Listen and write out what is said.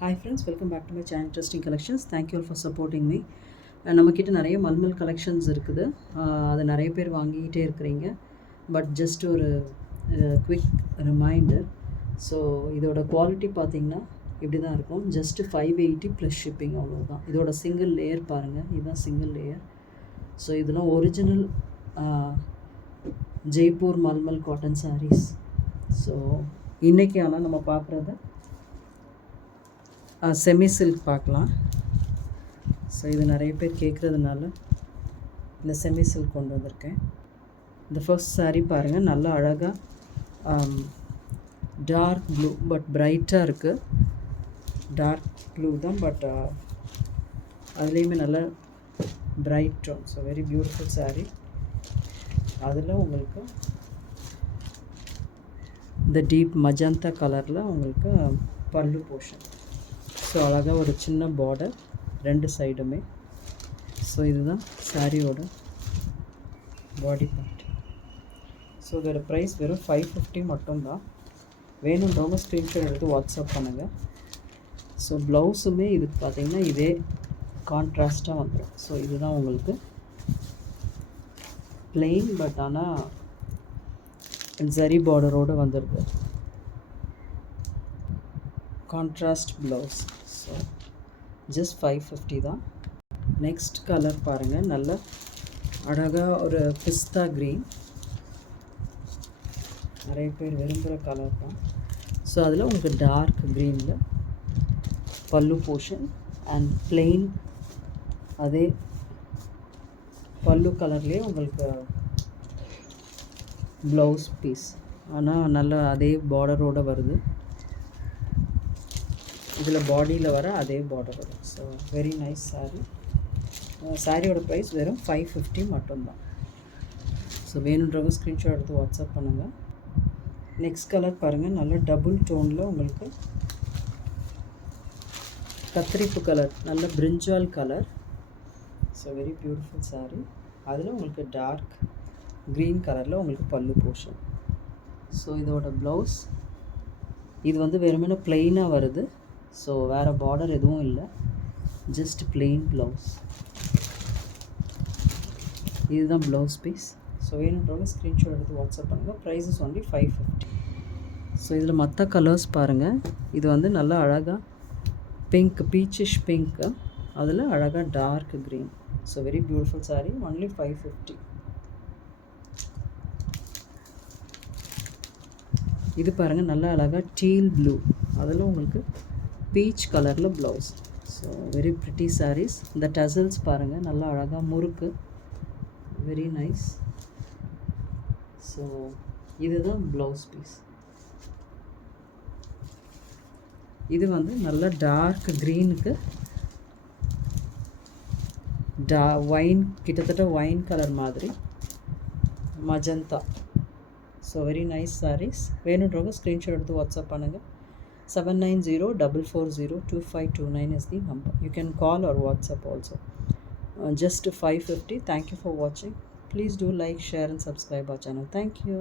Hi friends, welcome back to my channel Interesting Collections. Thank you all for supporting me. நம்மக்கிட்ட நிறைய mulmul collections இருக்குது. அது நிறைய பேர் வாங்கிக்கிட்டே இருக்கிறீங்க. பட் ஜஸ்ட் ஒரு குவிக் ரிமைண்டர். ஸோ இதோட குவாலிட்டி பார்த்திங்கன்னா இப்படி தான் இருக்கும். ஜஸ்ட் 580 ப்ளஸ் ஷிப்பிங் அவ்வளோதான். இதோட சிங்கிள் லேயர் பாருங்கள், இதுதான் சிங்கிள் லேயர். ஸோ இதெல்லாம் original Jaipur malmal cotton saris. So இன்றைக்கி ஆனால் நம்ம பார்க்குறது செமி சில்க் பார்க்கலாம். ஸோ இது நிறைய பேர் கேட்குறதுனால இந்த செமி சில்க் கொண்டு வந்திருக்கேன். இந்த ஃபர்ஸ்ட் சாரீ பாருங்கள், நல்லா அழகாக டார்க் ப்ளூ பட் பிரைட்டாக இருக்குது. டார்க் ப்ளூ தான், பட் அதுலேயுமே நல்லா bright tone. So very beautiful sari. அதில் உங்களுக்கு இந்த டீப் மஜந்தா கலரில் உங்களுக்கு பல்லு போர்ஷன். ஸோ அழகாக ஒரு சின்ன பார்டர் ரெண்டு சைடுமே. ஸோ இதுதான் சாரியோட பாடி பார்ட். ஸோ இதோட ப்ரைஸ் வெறும் 550 மட்டும்தான். வேணுன்றவங்க ஸ்க்ரீன்ஷாட் எடுத்து வாட்ஸ்அப் பண்ணுங்கள். ஸோ ப்ளவுஸுமே இதுக்கு பார்த்திங்கன்னா இதே கான்ட்ராஸ்ட்டாக வந்துடும். ஸோ இதுதான் உங்களுக்கு பிளெயின், பட் ஆனால் ஜரி பார்டரோடு வந்துடுது. Contrast blouse. ஸோ ஜஸ்ட் 550 தான். நெக்ஸ்ட் கலர் பாருங்கள், நல்ல அழகாக ஒரு பிஸ்தா க்ரீன். நிறைய பேர் விரும்புகிற கலர் தான். ஸோ அதில் உங்களுக்கு டார்க் க்ரீனில் பல்லு போர்ஷன் அண்ட் பிளெயின் அதே பல்லு கலர்லேயே உங்களுக்கு ப்ளவுஸ் பீஸ். ஆனால் நல்லா அதே பார்டரோடு வருது. இதில் பாடியில் வர அதே பார்டர் வரும். So very nice sari. சாரியோட ப்ரைஸ் வெறும் 550 மட்டும்தான். ஸோ வேணுன்றவங்க ஸ்க்ரீன்ஷாட் எடுத்து வாட்ஸ்அப் பண்ணுங்கள். நெக்ஸ்ட் கலர் பாருங்கள், நல்ல டபுள் டோனில் உங்களுக்கு கத்திரிப்பு கலர், நல்ல பிரிஞ்சால் colour. So very beautiful sari. அதில் உங்களுக்கு டார்க் க்ரீன் கலரில் உங்களுக்கு பல்லு போர்ஷன். ஸோ இதோட ப்ளவுஸ் இது வந்து வெறுமனே ப்ளெயினாக வருது. ஸோ வேறு பார்டர் எதுவும் இல்லை, ஜஸ்ட் பிளெயின் ப்ளவுஸ். இதுதான் ப்ளவுஸ் பீஸ். ஸோ வேணுன்றவங்க ஸ்க்ரீன்ஷாட் எடுத்து வாட்ஸ்அப் பண்ணுங்கள். Prices only 550. ஸோ இதில் மற்ற கலர்ஸ் பாருங்கள். இது வந்து நல்லா அழகாக பிங்க், பீச்சிஷ் பிங்க்கு, அதில் அழகாக dark green. So very beautiful sari. Only 550. இது பாருங்கள், நல்லா அழகாக டீல் ப்ளூ, அதில் உங்களுக்கு பீச் கலரில் blouse. So very pretty saris. இந்த டசல்ஸ் பாருங்கள், நல்லா அழகாக முறுக்கு, வெரி நைஸ். ஸோ இதுதான் ப்ளவுஸ் பீஸ். இது வந்து நல்ல டார்க் க்ரீனுக்கு ஒயின், கிட்டத்தட்ட ஒயின் கலர் மாதிரி magenta. So very nice saris. வேணுன்றவங்க ஸ்க்ரீன்ஷாட் எடுத்து வாட்ஸ்அப் பண்ணுங்கள். 7904402529 is the number. You can call or WhatsApp also. Just 550. Thank you for watching. Please do like, share and subscribe our channel. Thank you.